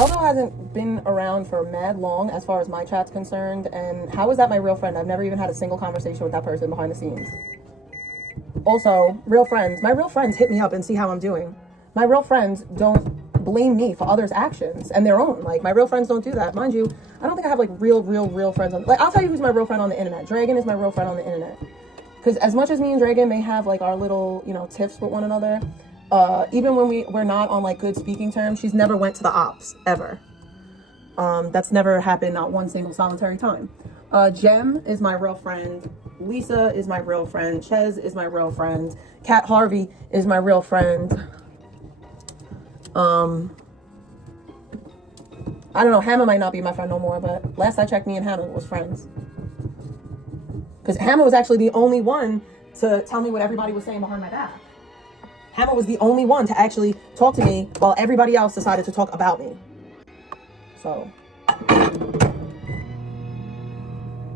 Eldo hasn't been around for mad long as far as my chat's concerned, and how is that my real friend? I've never even had a single conversation with that person behind the scenes. Also, real friends. My real friends hit me up and see how I'm doing. My real friends don't blame me for others' actions and their own. Like, my real friends don't do that. Mind you, I don't think I have, like, real friends on... Like, I'll tell you who's my real friend on the internet. Dragon is my real friend on the internet. Because as much as me and Dragon may have, like, our little, you know, tiffs with one another, even when we're not on, like, good speaking terms, she's never went to the ops, ever. That's never happened, not one single solitary time. Jem is my real friend. Lisa is my real friend. Chez is my real friend. Kat Harvey is my real friend. I don't know, Hammer might not be my friend no more, but last I checked, me and Hammer was friends. Because Hammer was actually the only one to tell me what everybody was saying behind my back. Hammer was the only one to actually talk to me while everybody else decided to talk about me. So,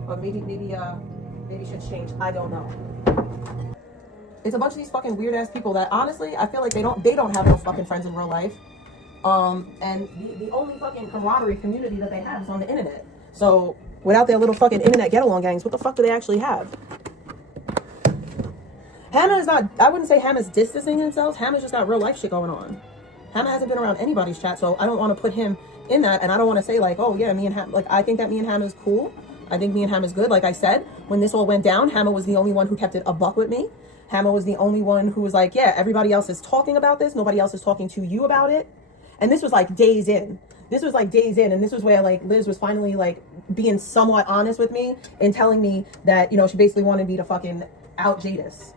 or maybe should change. I don't know. It's a bunch of these fucking weird ass people that honestly I feel like they don't have no fucking friends in real life. And the only fucking camaraderie community that they have is on the internet. So without their little fucking internet get-along gangs, what the fuck do they actually have? Hannah is not, I wouldn't say Hannah's distancing himself. Hannah's just got real life shit going on. Hannah hasn't been around anybody's chat, so I don't want to put him in that, and I don't want to say like, oh yeah, me and Hannah, like I think that me and Hannah's cool. I think me and Hannah's good. Like I said, when this all went down, Hannah was the only one who kept it a buck with me. Hannah was the only one who was like, yeah, everybody else is talking about this. Nobody else is talking to you about it. And this was like days in. This was like days in. And this was where like Liz was finally like being somewhat honest with me and telling me that, you know, she basically wanted me to fucking out Jadis.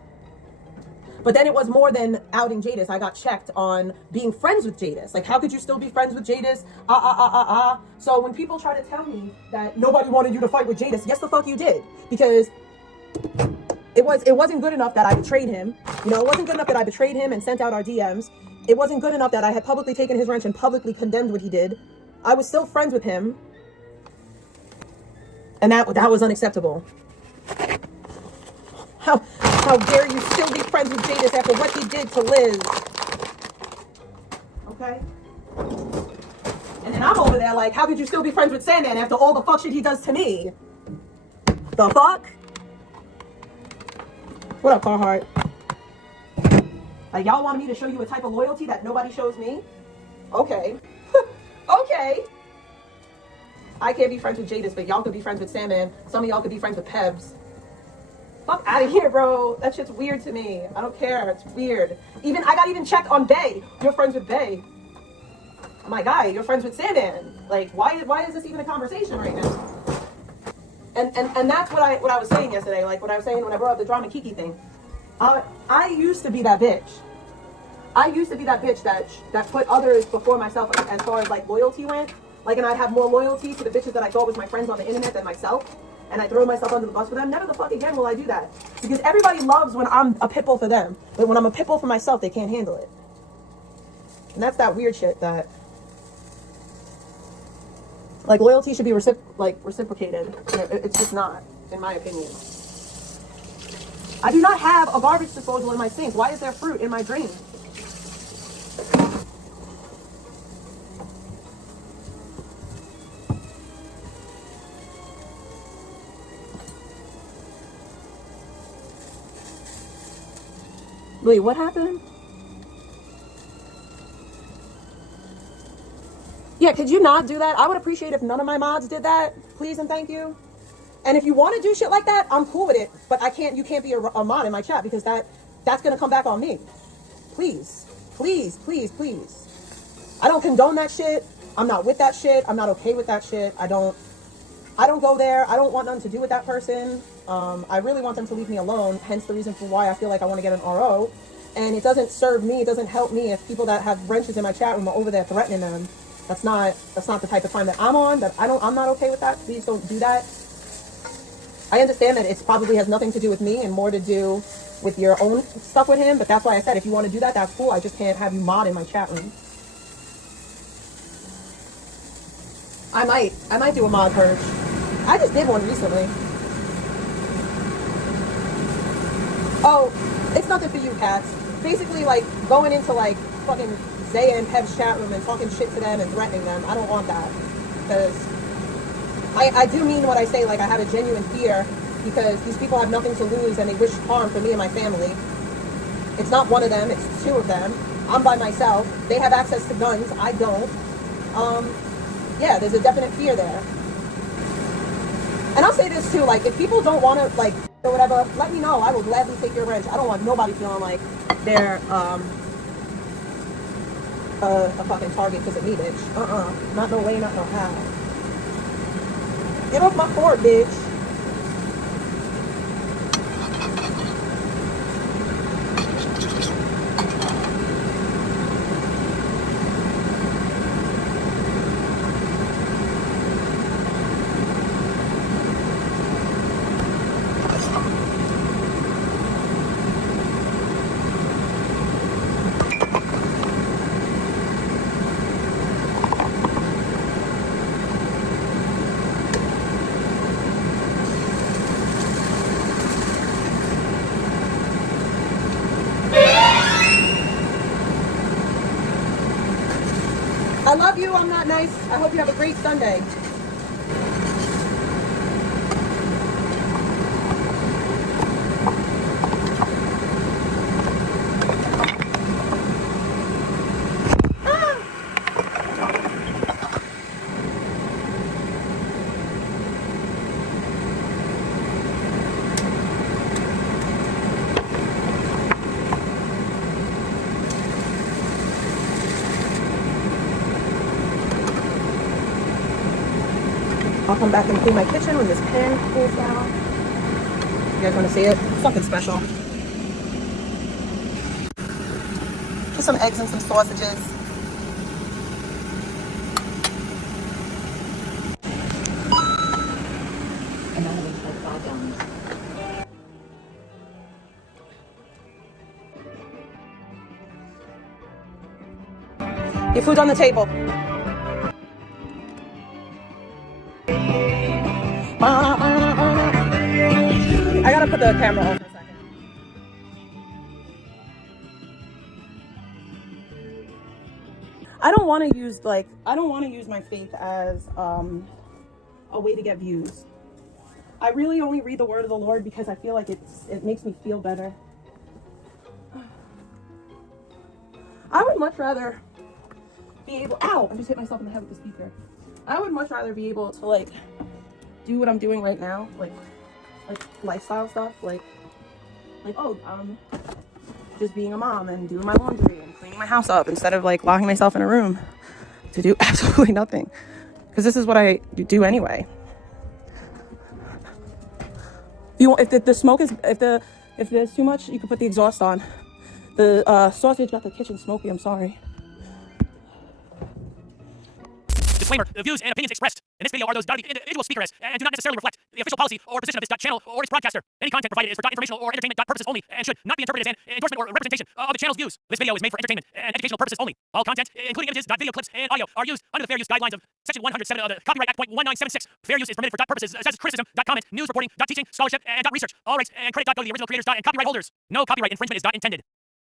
But then it was more than outing Jadis. I got checked on being friends with Jadis. Like, how could you still be friends with Jadis? So when people try to tell me that nobody wanted you to fight with Jadis, yes, the fuck you did. Because it wasn't good enough that I betrayed him. You know, it wasn't good enough that I betrayed him and sent out our DMs. It wasn't good enough that I had publicly taken his wrench and publicly condemned what he did. I was still friends with him. And that was unacceptable. How dare you still be friends with Jadis after what he did to Liz? Okay? And then I'm over there like, how could you still be friends with Samman after all the fuck shit he does to me? The fuck? What up, Carhartt? Like, y'all wanted me to show you a type of loyalty that nobody shows me? Okay. Okay. I can't be friends with Jadis, but y'all could be friends with Samman. Some of y'all could be friends with Pebbs. Fuck out of here, bro. That shit's weird to me. I don't care. It's weird. I got even checked on Bay. You're friends with Bay. My guy, you're friends with Samman. Like, why is this even a conversation right now? And that's what I was saying yesterday. Like what I was saying when I brought up the drama Kiki thing. I used to be that bitch. I used to be that bitch that put others before myself as far as like loyalty went. Like, and I'd have more loyalty to the bitches that I thought was my friends on the internet than myself. And I throw myself under the bus for them. Never the fuck again will I do that. Because everybody loves when I'm a pitbull for them. But when I'm a pitbull for myself, they can't handle it. And that's that weird shit that... Like, loyalty should be reciprocated. It's just not, in my opinion. I do not have a garbage disposal in my sink. Why is there fruit in my drain? Wait, what happened? Yeah, could you not do that? I would appreciate if none of my mods did that. Please and thank you. And if you want to do shit like that, I'm cool with it. But you can't be a mod in my chat because that's going to come back on me. Please. Please, please, please. I don't condone that shit. I'm not with that shit. I'm not okay with that shit. I don't go there. I don't want nothing to do with that person. I really want them to leave me alone. Hence the reason for why I feel like I want to get an RO. And it doesn't serve me. It doesn't help me if people that have wrenches in my chat room are over there threatening them. That's not the type of time that I'm on. I'm not okay with that. Please don't do that. I understand that it probably has nothing to do with me and more to do with your own stuff with him. But that's why I said if you want to do that, that's cool. I just can't have you mod in my chat room. I might do a mod purge. I just did one recently. Oh, it's nothing for you, cats. Basically, like, going into, like, fucking Zaya and Pebbs chat room and talking shit to them and threatening them. I don't want that. Because I do mean what I say. Like, I have a genuine fear because these people have nothing to lose and they wish harm for me and my family. It's not one of them, it's two of them. I'm by myself. They have access to guns. I don't. Yeah, there's a definite fear there. And I'll say this too, like, if people don't want to, like, or whatever, let me know. I will gladly take your wrench. I don't want nobody feeling like they're a fucking target because of me, bitch. Not no way, not no how. Get off my board, bitch. I love you. I'm not nice. I hope you have a great Sunday. I'll come back and clean my kitchen when this pan cools down. You guys want to see it? Something special. Just some eggs and some sausages. And now we have $5. Your food's on the table. I gotta put the camera on for a second. I don't want to use my faith as a way to get views. I really only read the word of the Lord because I feel like it makes me feel better. I would much rather be able, ow, I just hit myself in the head with the speaker. I would much rather be able to like do what I'm doing right now, like lifestyle stuff, like just being a mom and doing my laundry and cleaning my house up instead of like locking myself in a room to do absolutely nothing, because this is what I do anyway. If there's too much, you can put the exhaust on. The sausage got the kitchen smoky. I'm sorry. Disclaimer, the views and opinions expressed in this video are those of the individual speaker and do not necessarily reflect the official policy or position of this channel or its broadcaster. Any content provided is for informational or entertainment purposes only and should not be interpreted as an endorsement or representation of the channel's views. This video is made for entertainment and educational purposes only. All content, including images, video clips, and audio, are used under the fair use guidelines of Section 107 of the Copyright Act .1976. Fair use is permitted for purposes such as criticism, comment, news reporting, teaching, scholarship, and research. All rights and credit go to the original creators and copyright holders. No copyright infringement is intended.